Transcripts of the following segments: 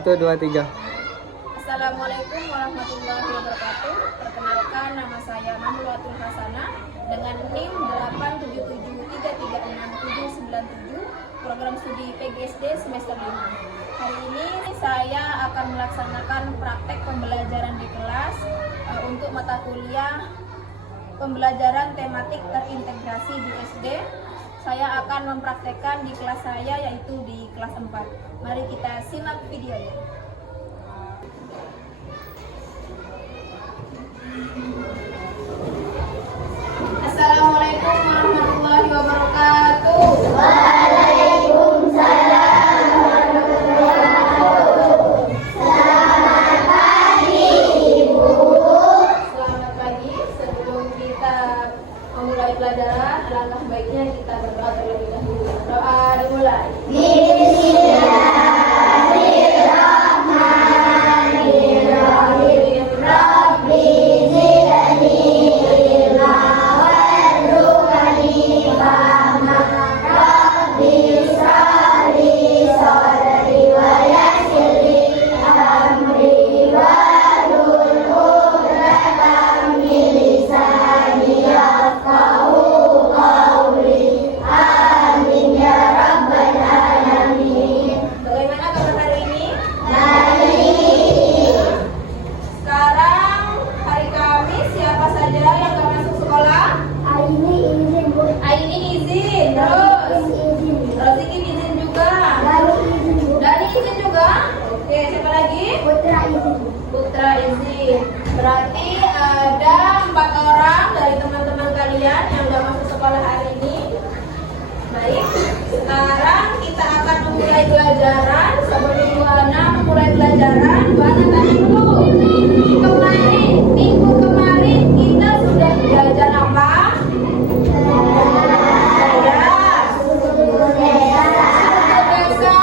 1, 2, 3. Assalamualaikum warahmatullahi wabarakatuh. Perkenalkan, nama saya Mamluatul Hasanah dengan NIM 87733669797, program studi PGSD semester 5. Hari ini saya akan melaksanakan praktek pembelajaran di kelas untuk mata kuliah pembelajaran tematik terintegrasi di SD. Saya akan mempraktekkan di kelas saya, yaitu di kelas 4. Mari kita simak videonya. Assalamualaikum warahmatullahi wabarakatuh. Waalaikumsalam warahmatullahi wabarakatuh. Selamat pagi, Ibu. Selamat pagi. Sebelum kita memulai pelajaran, alangkah baiknya kita berdoa terlebih dahulu. Doa dimulai. Bismillahirrahmanirrahim. Rabbi zidni ilma warzuqni fahma. Rabbi ishrah li sadri wa yassir li amri wahlul 'uqdatam min lisani yafqahu qawli. Amin ya rabbal alamin. Bagaimana kabar hari ini? Baik. Sekarang hari Kamis, siapa saja yang gak masuk sekolah? Aini izin, Bu. Aini izin. Terus izin. Rozikin izin juga. Lalu izin, Bu. Dani izin juga. Oke, siapa lagi? Putra izin, Bu. Putra izin. Berarti ada 4 orang dari teman-teman kalian yang gak masuk sekolah hari ini. Baik, sekarang kita akan memulai pelajaran. Sebelum Bu Ana memulai pelajaran, Bu Ana tanya dulu. Minggu kemarin kita sudah belajar apa? Bahasa,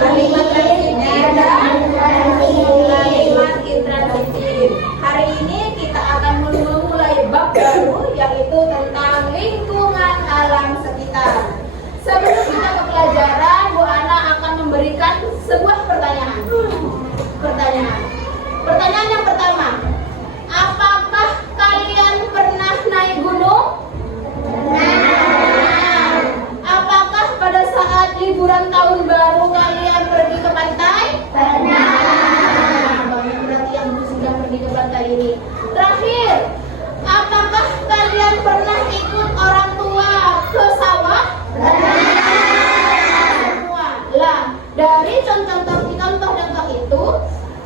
kalimat transitif dan kalimat intransitif. Hari ini kita akan memulai bab baru, yaitu tentang lingkungan alam sekitar. Sebelum kita ke pelajaran, Bu Ana akan memberikan sebuah pertanyaan. Pertanyaan yang pertama, apakah kalian pernah naik gunung? Pernah. Apakah pada saat liburan tahun baru kalian pergi ke pantai? Pernah. Banyak berarti yang sudah pergi ke pantai ini. Terakhir, apakah kalian pernah ikut orang tua ke sawah? Semua. Lah, dari contoh-contoh itu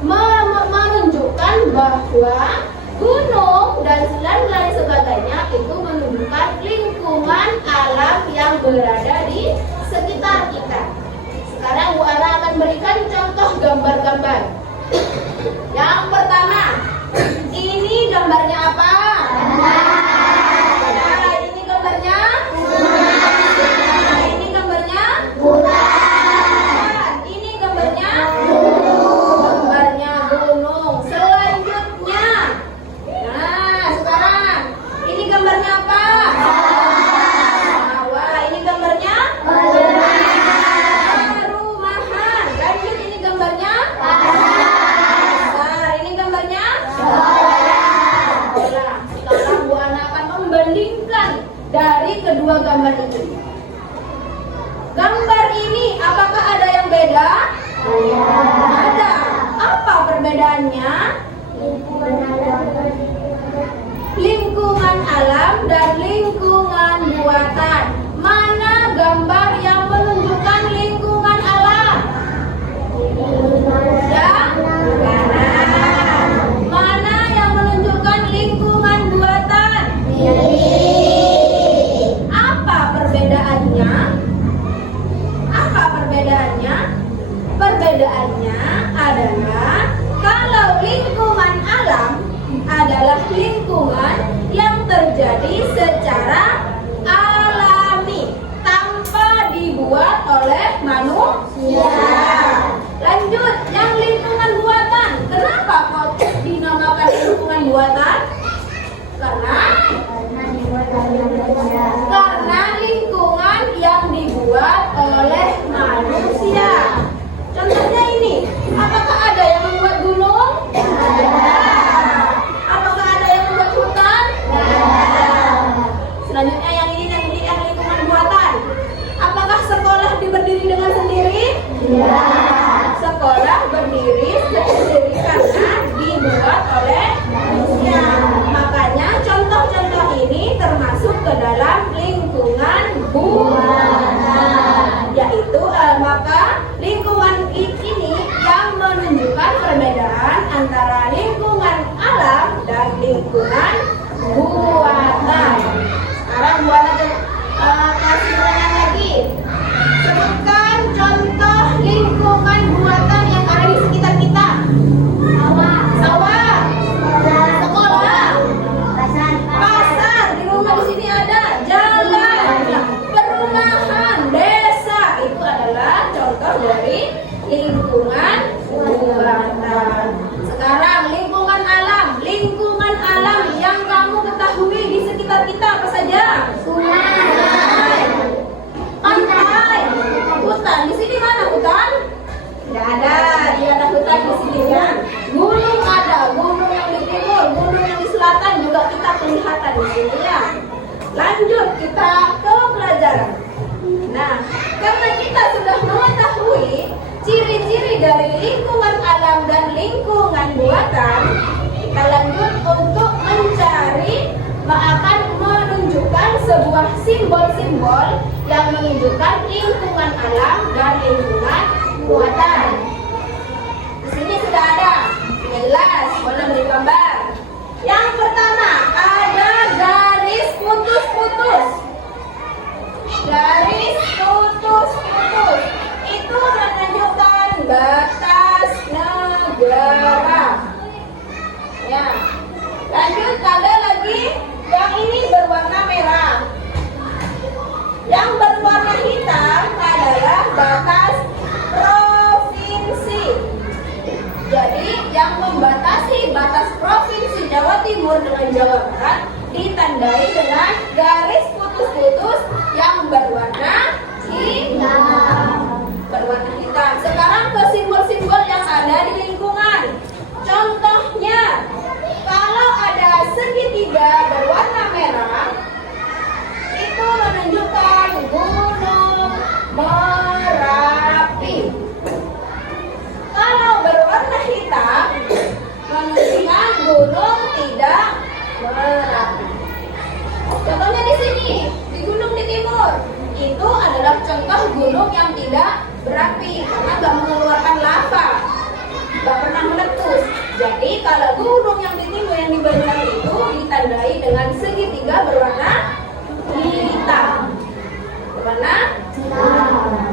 menunjukkan bahwa gunung dan lain sebagainya itu menunjukkan lingkungan alam yang berada di sekitar kita. Sekarang Bu Ana akan berikan contoh gambar-gambar. Yang pertama, ini gambarnya apa? Nah, ini gambarnya? Nah, ini gambarnya? Ini gambarnya? Gambarnya gunung. Selanjutnya, nah sekarang ini gambarnya apa? Sawah. Ini gambarnya? Rumahan. Lanjut, ini gambarnya? Pasar. Ini gambarnya? Sekolah. Sekarang Bu Ana akan membandingkan dari kedua gambar ini. Gambar ini apakah ada yang beda? Ada. Apa perbedaannya? Lingkungan alam dan lingkungan buatan. Mana gambar yang menunjukkan lingkungan alam? Yang kanan. Mana yang menunjukkan lingkungan buatan? Apa perbedaannya? Perbedaannya adalah kalau lingkungan alam adalah lingkungan yang terjadi secara alami tanpa dibuat oleh manusia. Lanjut, yang lingkungan buatan. Kenapa kok dinamakan lingkungan buatan? Karena lingkungan yang dibuat oleh manusia. Sekolah berdiri karena dibuat oleh manusia. Makanya contoh-contoh ini termasuk ke dalam lingkungan buatan, yaitu maka lingkungan ini yang menunjukkan perbedaan antara lingkungan alam dan lingkungan buatan. Sekarang buat kasih pertanyaan lagi. Sebutkan contoh lingkungan buatan yang ada di sekitar kita. Sawah, sekolah, pasar. Di rumah di sini ada jalan, perumahan, desa. Itu adalah contoh dari lingkungan buatan. Sekarang lingkungan alam. Lingkungan alam yang kamu ketahui di sekitar kita apa saja? Sungai, pantai, hutan. Di sini mana hutan? Tidak ada. Tidak ada hutan di sini ya. Gunung ada. Gunung yang di timur, gunung yang di selatan juga kita kelihatan di sini ya. Lanjut kita ke pelajaran. Nah, karena kita sudah mengetahui ciri-ciri dari lingkungan alam dan lingkungan buatan, kita lanjut untuk mencari akan menunjukkan sebuah simbol-simbol yang menunjukkan lingkungan alam dan lingkungan buatan. Di sini sudah ada, jelas, boleh beri gambar. Yang pertama ada garis putus-putus. Garis putus-putus itu menunjukkan batas negara. Ya. Lanjut, ada lagi yang ini berwarna merah. Yang berwarna hitam adalah batas provinsi. Jadi yang membatasi batas provinsi Jawa Timur dengan Jawa Barat ditandai dengan garis putus-putus yang berwarna hitam. Berwarna hitam. Sekarang ke simbol-simbol yang ada di lingkungan. Contohnya, kalau ada segitiga berwarna merah, itu menunjukkan Gunung Merapi. Kalau berwarna hitam, menunjukkan Gunung Tidak Merapi. Contohnya di sini, di gunung di timur, itu adalah contoh gunung yang tidak berapi karena nggak mengeluarkan lava, nggak pernah meletus. Jadi kalau gunung yang di timur yang di Banjar itu ditandai dengan segitiga berwarna hitam. Berwarna hitam.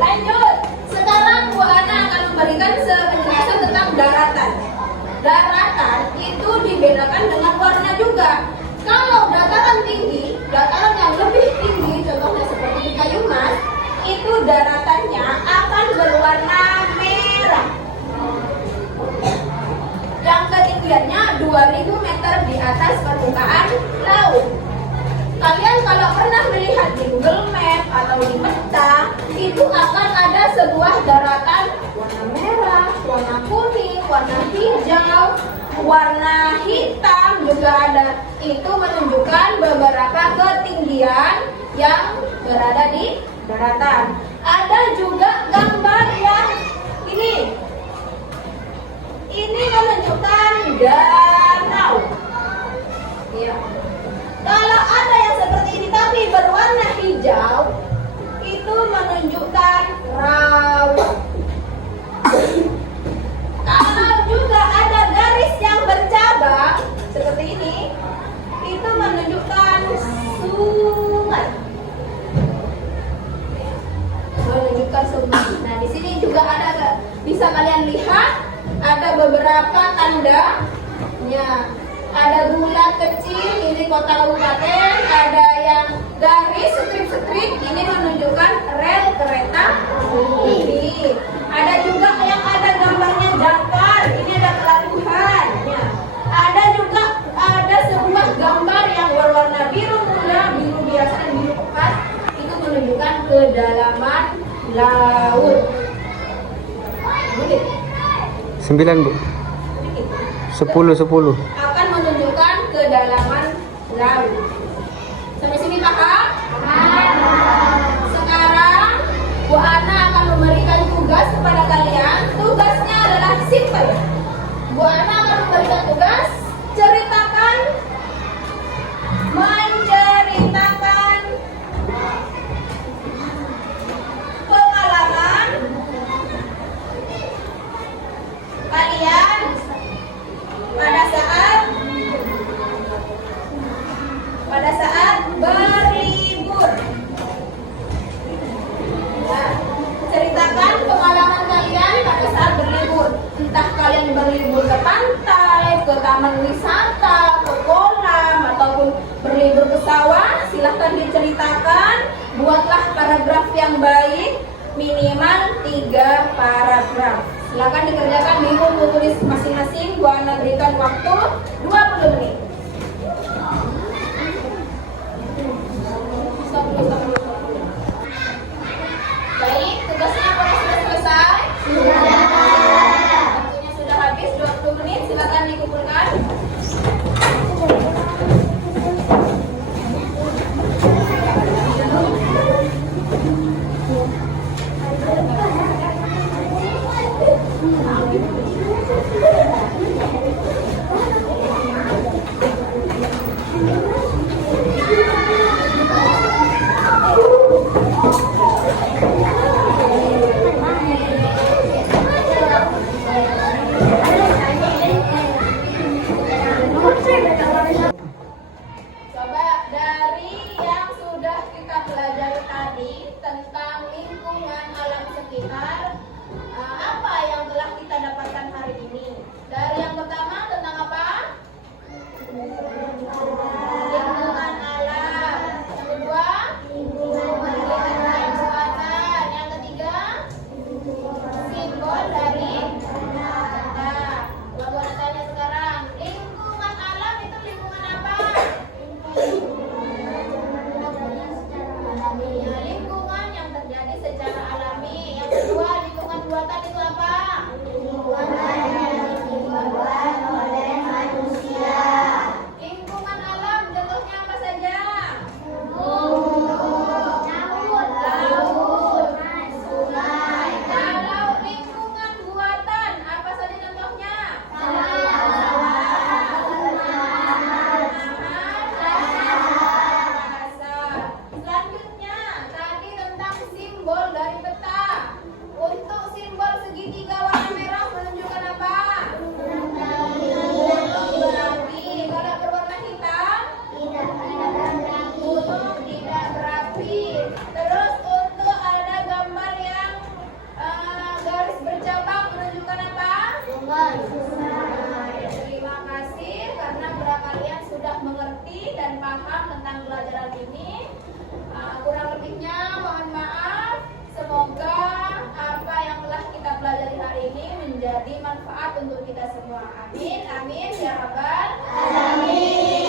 Lanjut. Sekarang Bu Ana akan memberikan penjelasan tentang daratan. Daratan itu dibedakan dengan warna juga. Kalau dataran tinggi, dataran yang lebih tinggi, contohnya seperti di Kayumas, itu daratannya akan berwarna merah. Yang ketinggiannya 2000 meter di atas permukaan laut. Kalian kalau pernah melihat di Google Map atau di peta, itu akan ada sebuah daratan warna merah, warna kuning, warna hijau, warna hitam juga ada. Itu menunjukkan beberapa ketinggian yang berada di daratan. Ada juga gambar yang ini. Ini menunjukkan danau. Ya. Kalau ada yang seperti ini tapi berwarna hijau, itu menunjukkan rawa. Kalau juga ada garis yang bercabang seperti ini, itu menunjukkan sungai. Menunjukkan sungai. Nah, di sini juga ada, bisa kalian lihat ada beberapa tandanya. Ada bulat kecil, ini kota kabupaten, ada yang garis strip-strip, ini menunjukkan rel kereta api. Ada juga yang ada gambarnya jangkar, ini ada pelabuhan. Ya. Ada juga ada sebuah gambar yang berwarna biru muda, biru biasa dan biru pekat, itu menunjukkan kedalaman laut. 9 Bu. 10. Akan menunjukkan kedalaman laut. Sampai sini paham? berlibur, entah kalian berlibur ke pantai, ke taman wisata, ke kolam, ataupun berlibur ke sawah, silahkan diceritakan. Buatlah paragraf yang baik, minimal 3 paragraf. Silahkan dikerjakan di buku tulis masing-masing. Bu Ana berikan waktu 20 menit. Baik, tugasnya apakah sudah selesai? Waktunya sudah habis 20 menit, silakan dikumpulkan. Coba dari yang sudah kita pelajari tadi tentang lingkungan alam sekitar, apa yang telah kita dapatkan hari ini? Dari yang pertama tentang apa? Lingkungan alam. Yang kedua? Lingkungan buatan. Yang ketiga? Simbol dari kata. Coba Ana tanya sekarang, lingkungan alam itu lingkungan apa? Ya, lingkungan yang terjadi secara alami. Yang kedua, lingkungan buatan itu apa? Lingkungan yang dibuat oleh manusia. Lingkungan alam contohnya apa saja? Gunung, laut, sungai. Kalau lingkungan buatan apa saja contohnya? Selanjutnya, tadi tentang simbol dari peta. Untuk simbol segitiga warna merah menunjukkan apa? Gunung berapi. Kalau berwarna hitam? Gunung tidak berapi. Terus untuk ada gambar yang garis bercabang menunjukkan apa? Terima kasih karena kalian sudah mengerti dan paham tentang pelajaran ini. Kurang lebihnya mohon maaf. Semoga apa yang telah kita pelajari hari ini menjadi manfaat untuk kita semua. Amin, amin ya rabbal alamin.